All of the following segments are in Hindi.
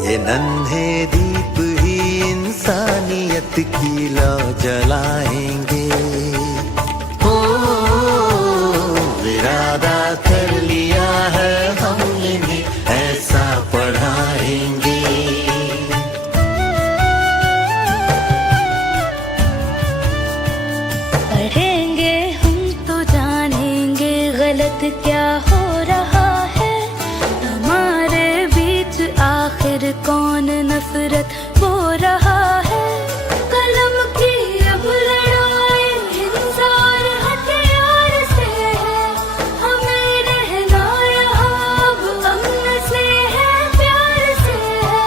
ये नन्हे दीप ही इंसानियत की लौ जलाएंगे। ओ इरादा कर लिया है हमने भी ऐसा पढ़ाएंगे। पढ़ेंगे हम तो जानेंगे गलत क्या हो रहा है हमारे बीच, आखिर कौन नफरत बो रहा है। कलम की अब लड़ाई हिंसा और हथियार से है, हमें रहना यहाँ अब अमन से है, प्यार से है।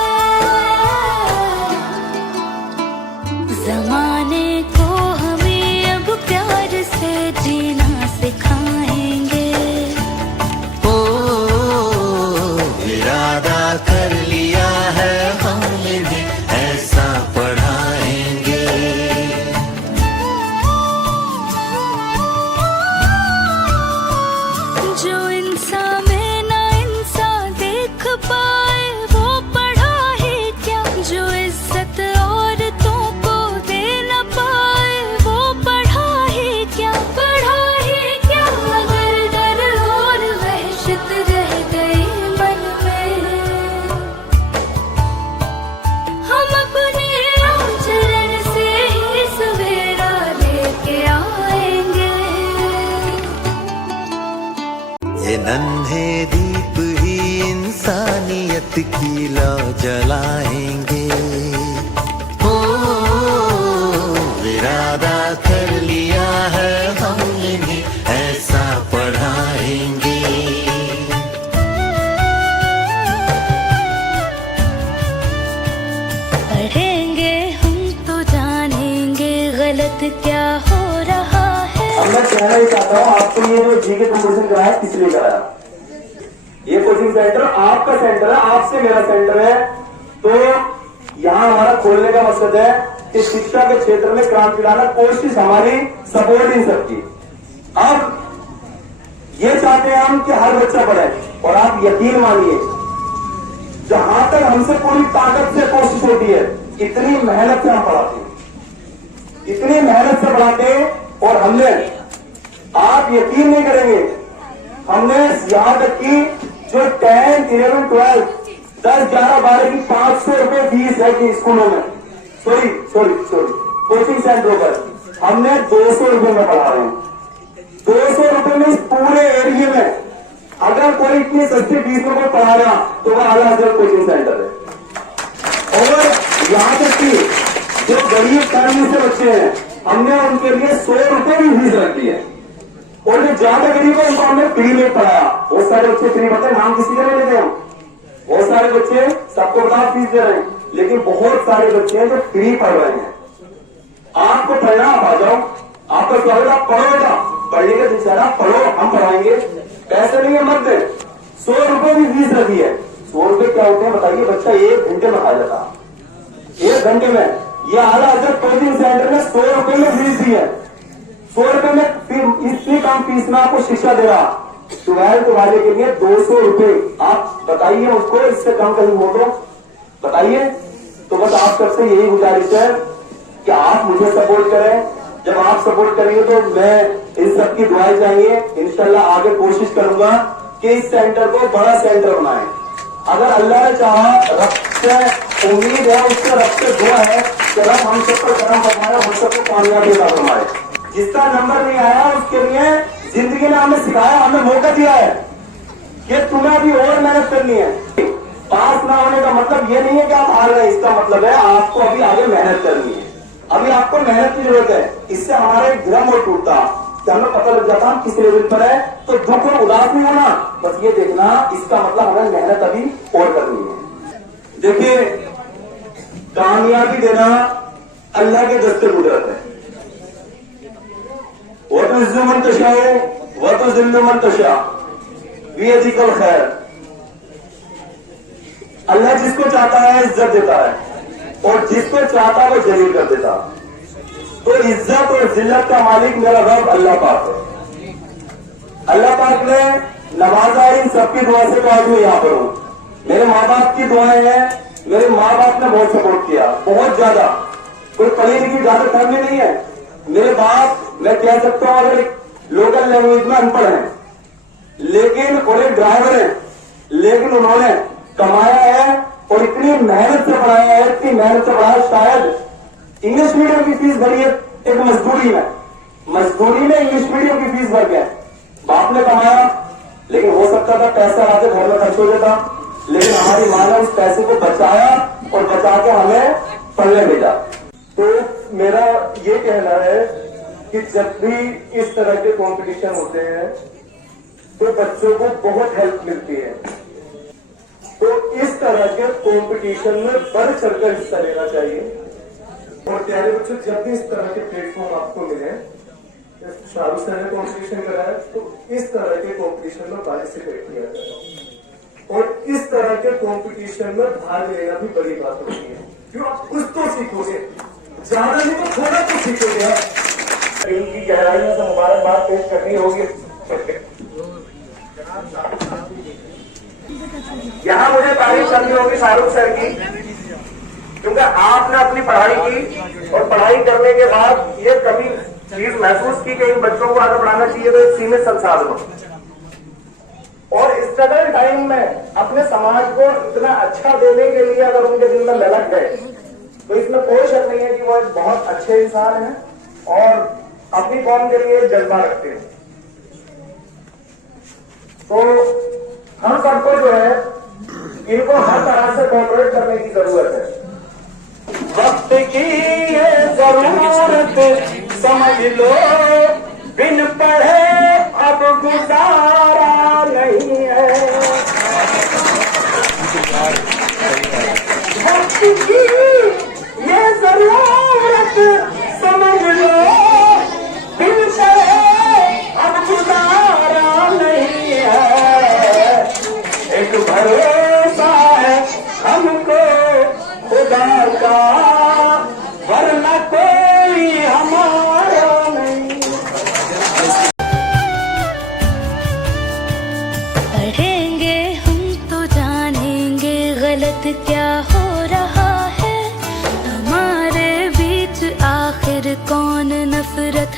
जमाने को हमें अब प्यार से जीना सिखाएंगे। ओ इरादा कर लिया है हमने भी ऐसा पढ़ाएंगे। जो इंसान में ना इंसान देख पाए वो पढ़ा ही क्या, जो इज्जत औरतों को दे न पाए वो पढ़ा ही क्या, पढ़ा ही क्या। अगर डर और वहशत रह गई मन में, हम अपने आचरण से ही सवेरा लेके आएंगे। ये नन्हे दीप ही इंसानियत की लौ जलाएंगे। ओ इरादा कर लिया है हमने भी ऐसा पढ़ाएंगे। पढ़ेंगे हम तो जानेंगे गलत क्या हो रहा है। अब मैं कहना ही चाहता हूँ आपको, ये जो जीके कंपटीशन कराया किस लिए कराया? ये कोचिंग सेंटर आपका सेंटर है, आपसे मेरा सेंटर है। तो यहाँ हमारा खोलने का मकसद है कि शिक्षा के क्षेत्र में क्रांति लाना, कोशिश हमारी, सपोर्ट इन सबकी। अब ये चाहते हैं हम कि हर बच्चा पढ़े, और आप यकीन मानिए जहां तक हमसे पूरी ताकत से कोशिश होती है इतनी मेहनत से हम पढ़ाते हैं, इतनी मेहनत से पढ़ाते हैं। और हमने, आप यकीन नहीं करेंगे, हमने यहां तक की जो 10, 11, 12, 10, 11, 12 की 500 रुपए फीस है कि स्कूलों में, सॉरी कोचिंग सेंटरों पर हमने 200 रुपए में पढ़ा रहे हैं। 200 रुपए में इस पूरे एरिया में अगर कोई इतनी सस्ती फीस में कोई पढ़ा रहा तो वह आला हजरत कोचिंग सेंटर है। और यहाँ तक कि जो गरीब फैमिली से बच्चे हैं हमने उनके लिए 100 रुपए की फीस रख दी है। और जो ज्यादा गरीब है उनको हमने फ्री में पढ़ाया। बहुत सारे बच्चे फ्री पढ़ते हैं, नाम किसी का नहीं लेते हम। बहुत सारे बच्चे सबको बता फीस दे रहे हैं, लेकिन बहुत सारे बच्चे हैं जो फ्री पढ़ रहे हैं। आपको पढ़ना, आप आ जाओ, आपका स्वागत, आप पढ़ो बेटा, पढ़ने का दिशा पढ़ो, हम पढ़ाएंगे। पैसे नहीं है मत दे, 100 रुपए की फीस रखी है। 100 रुपए क्या होते हैं बताइए? बच्चा 1 घंटे में खा जाता, 1 घंटे में। ये आला हजरत कोचिंग सेंटर में 100 रुपए में फीस दी है। 100 रुपए में इतनी कम फीस में आपको शिक्षा दे रहा। 12th वाले के लिए 200 रुपए। आप बताइए उसको, इससे कम कहीं हो तो बताइए। तो बस आप सबसे यही गुजारिश है कि आप मुझे सपोर्ट करें। जब आप सपोर्ट करेंगे तो मैं इन सबकी दुआएं चाहिए। इंशाल्लाह आगे कोशिश करूंगा कि इस सेंटर को बड़ा सेंटर बनाएं। अगर अल्लाह ने चाहा, रब से उम्मीद है, उससे रब से दुआ है कि रब हम सब पर करम फरमाए, हम सबको कामयाबी अता फरमाए। जिसका नंबर नहीं आया उसके लिए जिंदगी ने हमें सिखाया, हमें मौका दिया है कि तुम्हें अभी और मेहनत करनी है। पास ना होने का मतलब ये नहीं है कि आप हार गए, इसका मतलब है आपको अभी आगे मेहनत करनी है। अभी आपको मेहनत की जरूरत है। इससे हमारा एक भ्रम और टूटता कि हमें पता लग जाता हम किस लेवल पर है। तो दुख और उदास नहीं होना, बस ये देखना इसका मतलब हमें मेहनत अभी और करनी है। देखिए, कामयाबी देना अल्लाह के दस्ते कुदरत है। वो तो इज्जत मन तशा है, वो तो जिल्लत मन तशा, बियदिकल खैर। अल्लाह जिसको चाहता है इज्जत देता है, और जिसको चाहता है वो जलील कर देता। तो इज्जत और जिल्लत का मालिक मेरा रब अल्लाह पाक है। अल्लाह पाक ने नवाजा इन सबकी दुआ से, तो आज मैं यहाँ पर हूँ। मेरे माँ बाप की दुआएं हैं मेरे माँ बाप ने बहुत सपोर्ट किया, बहुत ज्यादा। कोई पढ़ी लिखी ज्यादा फैमिली नहीं है। मेरे बाप, मैं कह सकता हूँ, अगर लोकल लैंग्वेज में अनपढ़ है, लेकिन और एक ड्राइवर है, लेकिन उन्होंने कमाया है और इतनी मेहनत से पढ़ाया है, इतनी मेहनत से पढ़ाया। शायद इंग्लिश मीडियम की फीस भरी है एक मजदूरी में इंग्लिश मीडियम की फीस भर गया। बाप ने कमाया, लेकिन हो सकता था पैसा आके घर में खर्च हो जाता, लेकिन हमारी माँ ने उस पैसे को बचाया और बचा के हमें पढ़ने भेजा। तो मेरा ये कहना है कि जब भी इस तरह के कंपटीशन होते हैं तो बच्चों को बहुत हेल्प मिलती है। तो इस तरह के कंपटीशन में बढ़ चढ़कर हिस्सा लेना चाहिए। और प्यारे बच्चों, जब भी इस तरह के प्लेटफॉर्म आपको मिले, शाहरुख सर ने कॉम्पिटिशन कराया, तो इस तरह के कॉम्पिटिशन में पार्टिसिपेट किया जाए। और इस तरह के कॉम्पिटिशन में भाग लेना भी बड़ी बात होती है, क्यों? आप कुछ तो सीखोगे, ज्यादा नहीं तो थोड़ा तो सीखोगे। इनकी गहराइयों से मुबारकबाद पेश करनी होगी। यहाँ मुझे तारीफ करनी होगी शाहरुख सर की, क्योंकि आपने अपनी पढ़ाई की और पढ़ाई करने के बाद ये कभी चीज महसूस की कि इन बच्चों को आगे बढ़ाना चाहिए तो एक सीमित संसाधनों और स्ट्रगल टाइम में अपने समाज को इतना अच्छा देने के लिए अगर उनके दिल में ललक गए तो इसमें कोई शक नहीं है कि वो एक बहुत अच्छे इंसान हैं और अपनी कौम के लिए जज्बा रखते हैं। तो हम सबको जो है इनको हर तरह से कोऑपरेट करने की जरूरत है। वक्त की ये जरूरत समझ लो, बिन पढ़े अब गुजारा नहीं है। वक्त की ये जरूरत समझ लो, बिन पढ़े अब गुजारा नहीं है। एक भरोसा है हमको खुदा का, वरना कोई हमारा नहीं। पढ़ेंगे हम तो जानेंगे गलत क्या हो रहा है, हमारे बीच आखिर कौन नफरत